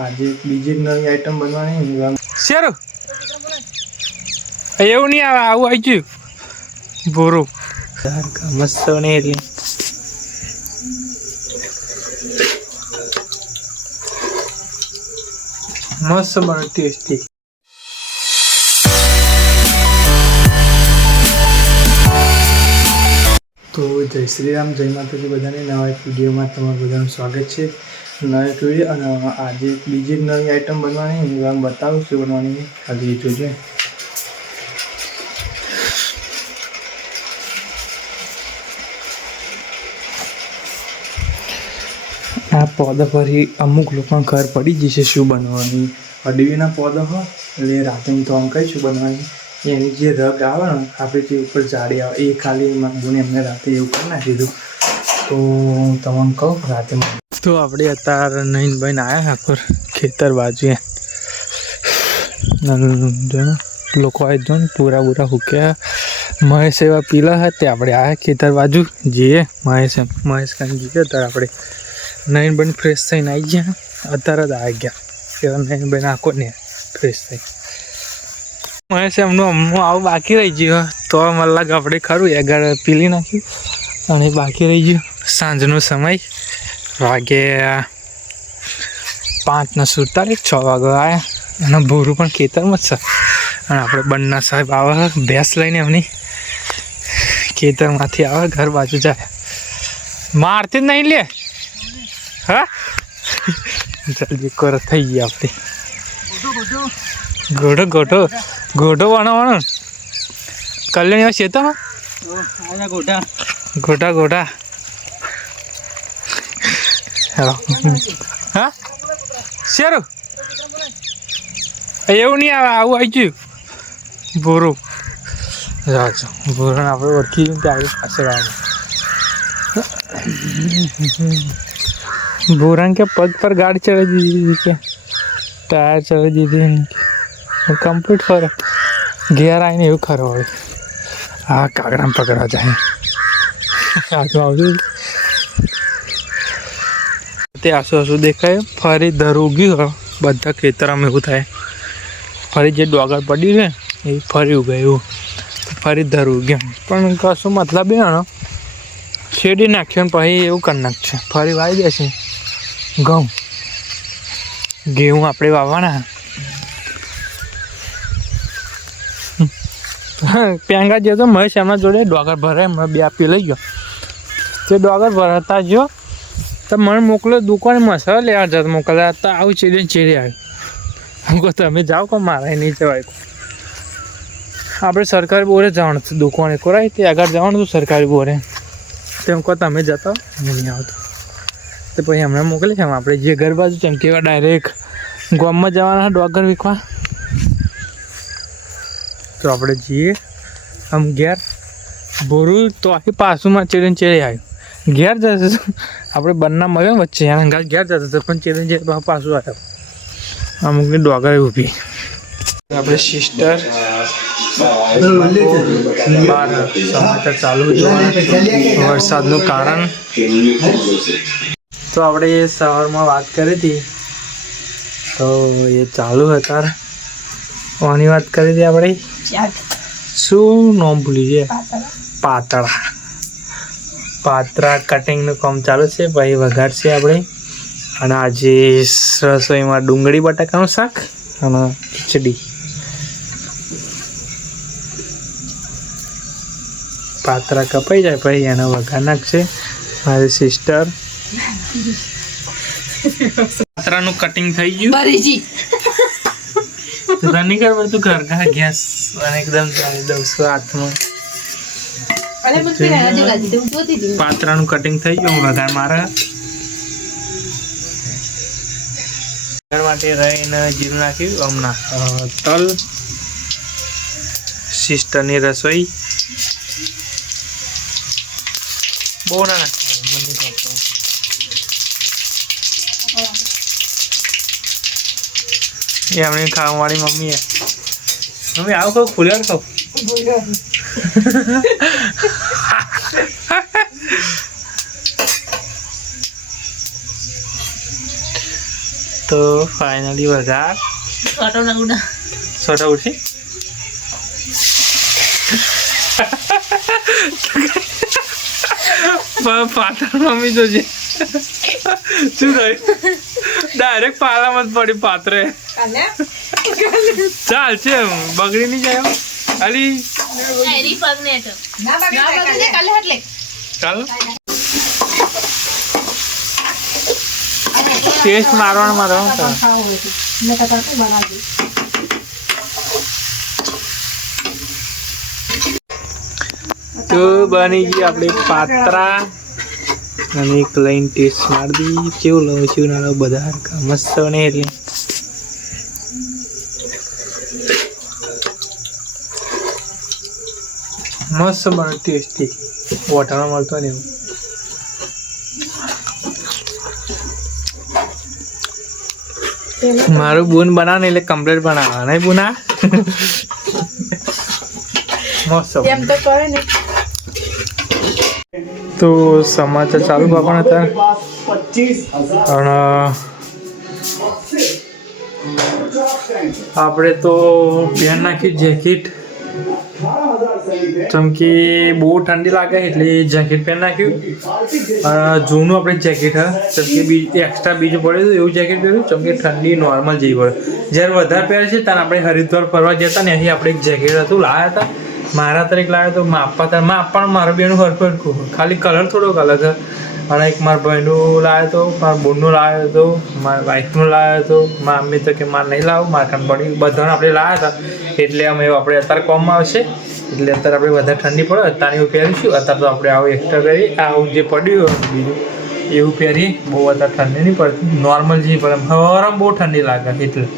આજે બીજી નવી આઈટમ બનવાની શેરો એવું નહીં આવે, આવું આવી ગયું બોરું મસ્ત ને એટલે મસ્ત બને ટેસ્ટી. તો જય શ્રી રામ, જય માતાજી બધાને. નવા એક વિડીયોમાં તમારું બધાનું સ્વાગત છે. નવા એક વિડીયો અને આજે બીજી એક નવી આઈટમ બનવાની, હું આમ બતાવું છું બનવાની, ખાલી જોજો. આ પૌધા ફરી અમુક લોકો ઘર પડી જશે શું બનવાની. અડવીના પૌધા હોય એટલે રાતે તો આમ કહીશું બનવાની. એની જે રગ આવે ને આપણે જે ઉપર જાડી આવે એ ખાલી માગુને એમને રાતે એવું કરી નાખીધું. તો હું તમને કહું રાતે તો આપણે અત્યારે નહીં બહીને આવ્યા આખર ખેતર બાજુ લોકો આવે જો ને પૂરા બૂરા હુક્યા. મહેશ એવા પીલા હતા આપણે આવ્યા ખેતર બાજુ જઈએ. મહેશ કાંઈ જઈએ ત્યારે આપણે નઈન બન ફ્રેશ થઈને આવી ગયા. અત્યારે જ આવી ગયા એવા નઈન બન આખો ને ફ્રેશ થઈ. મહેશ એમનું હમણાં આવું બાકી રહી ગયું તો મને લાગે આપણે ખરું આગળ પીલી નાખ્યું અને બાકી રહી ગયું. સાંજનો સમય વાગે 5:47, 6 વાગે આવ્યા અને ભોરું પણ ખેતરમાં જ છે. અને આપણે બંને સાહેબ આવે ભેંસ લઈને એમની ખેતરમાંથી આવે ઘર બાજુ જાય. મારતી જ નહીં લે હા જલ્દી કોર થઈ ગઈ આપણી. ગોઢો ગોઢો ગોઢો બનાવવાનો કલ્યાણ છે તો ગોઢા ગોઢા ગોઢા હા શેરું એવું નહીં આવે, આવું આવી ગયું બોરું. રાજો બોરણ આપણે ઓળખી ગયું કે આગળ પાછળ આવે. બોરણ કે પગ પર ગાડી ચડાવી દીધી કે ટાયર ચડાવી દીધી કમ્પ્લીટ ફરક ઘેર આવીને એવું ખરો હવે. હા કાગડામાં પકડવા જાય આખું આવતું તે આસુ દેખાય. ફરી દર ઉગ્યું બધા ખેતરમાં એવું થાય. ફરી જે ડોગર પડ્યું છે એ ફરી ઉગાય એવું ફરી દર ઉગ્યું પણ કશું મતલબ એ ને શેડી નાખ્યો ને પછી એવું કરી નાખશે. ફરી વાવી દેશે ઘઉં આપણે વાવવાના. પેંગા જે તો મહેશ એમના જોડે ડોગર ભરાય હમણાં 2 આપી લઈ ગયો. તે ડોગર ભરાતા જો તો મને મોકલો દુકાને મસાલા લેવા જતો મોકલ્યા તો આવું ચીડી આવ્યું. હું કહું તમે જાઓ કહો મારા નહીં જવાય. આપણે સરકારી બોરે જવાનું હતું દુકાને કોરાય તે આગળ જવાનું હતું સરકારી બોરે. તેમ કહો તમે જતા નહીં આવતો તો પછી હમણાં મોકલે છે આપણે જે ઘર બાજુ છે એમ કેવા ડાયરેક્ટ ગામમાં જવાના ડોગર વીખવા. તો આપણે જઈએ આમ ઘેર બોરું તો આખી પાસુમાં ચેડીને આવ્યું. ઘેર જશે આપણે બંને મળ્યો વચ્ચે એના ઘેર જતો હતો પણ ચેડીને પાછું આવ્યો. અમુકની ડોગર ઊભી આપણે સિસ્ટર સમાચાર ચાલુ વરસાદનું કારણ. તો આપણે એ સવારમાં વાત કરી હતી તો એ ચાલુ હતા. કોની વાત કરી હતી આપણે? શું નામ ભૂલી છે? પાતરા કટિંગનું કામ ચાલુ છે. પછી વઘાર છે આપણે. અને આજે રસોઈમાં ડુંગળી બટાકાનું શાક અને ખીચડી. પાતરા કપાઈ જાય પછી એનો વઘાર નાખશે મારી સિસ્ટર. પાતરાનું કટિંગ થઈ ગયું. રનિંગ કરવા તું ઘર ગેસ અને એકદમ ચાલી દઉં છું હાથમાં. પાતરાનું કટિંગ થઈ ગયું. વઘાર મારે વઘાર માટે રહીને જીરું નાખ્યું. હમણાં તલ સિસ્ટરની રસોઈ બહુ ના નાખી એ એમની ખાવાવાળી મમ્મી મમ્મી આવું કહું ખુલ્યા કહું તો ફાઇનલી વધાર છોટા ઉઠી પાત્ર મમ્મી તો છે શું થયું ડાયરેક્ટ પાલામાં જ પડી પાત્રે ચાલ છે બગડી નહીં જાય ખાલી ચાલો ટેસ્ટ મારવાનું તો બની ગઈ આપણે પાત્રા અને એક લઈને ટેસ્ટ મારી દી કેવું લો કેવું ના લો બધા હરખા મસ્ત બને એટલે મસ્ત બને ટેસ્ટી હોટલમાં મળતો ને એવું મારું બૂન બનાવે એટલે કમ્પ્લીટ બનાવવા નહીં બુના મસ્ત તો સમાચાર ચાલુ બાપા હતા અને આપણે તો પહેર નાખ્યું જેકેટ ચમકી બહુ ઠંડી લાગે એટલે જેકેટ પહેર નાખ્યું જૂનું આપણે જેકેટ હા ચમકી એક્સ્ટ્રા બીજું પડે તો એવું જેકેટ પહેર્યું ચમકી ઠંડી નોર્મલ જેવી પડે જ્યારે વધારે પહેરે છે ત્યારે આપણે હરિદ્વાર ફરવા જતા ને અહીં આપણે એક જેકેટ હતું લાવ્યા હતા મારા તરીકે લાવ્યો તો માપવાનું મારા બેનું હરખું ખાલી કલર થોડોક અલગ અને એક મારા ભાઈનું લાવ્યો હતો મારા બોનનું લાવ્યો હતો મારા વાઈફનું લાવ્યો હતો મારા મમ્મી તો કે મારે નહીં લાવું મારા કામ પડી બધાને આપણે લાવ્યા હતા એટલે અમે આપણે અત્યારે કોમમાં આવશે એટલે અત્યારે આપણે વધારે ઠંડી પડે અત્યારે એવું પહેરીશું અત્યારે તો આપણે આવું એક્સ્ટ્રા કરીએ આવું જે પડ્યું બીજું એવું પહેરીએ બહુ અત્યારે ઠંડી નહીં પડતી નોર્મલ જેવી પડે હવારમાં બહુ ઠંડી લાગે એટલે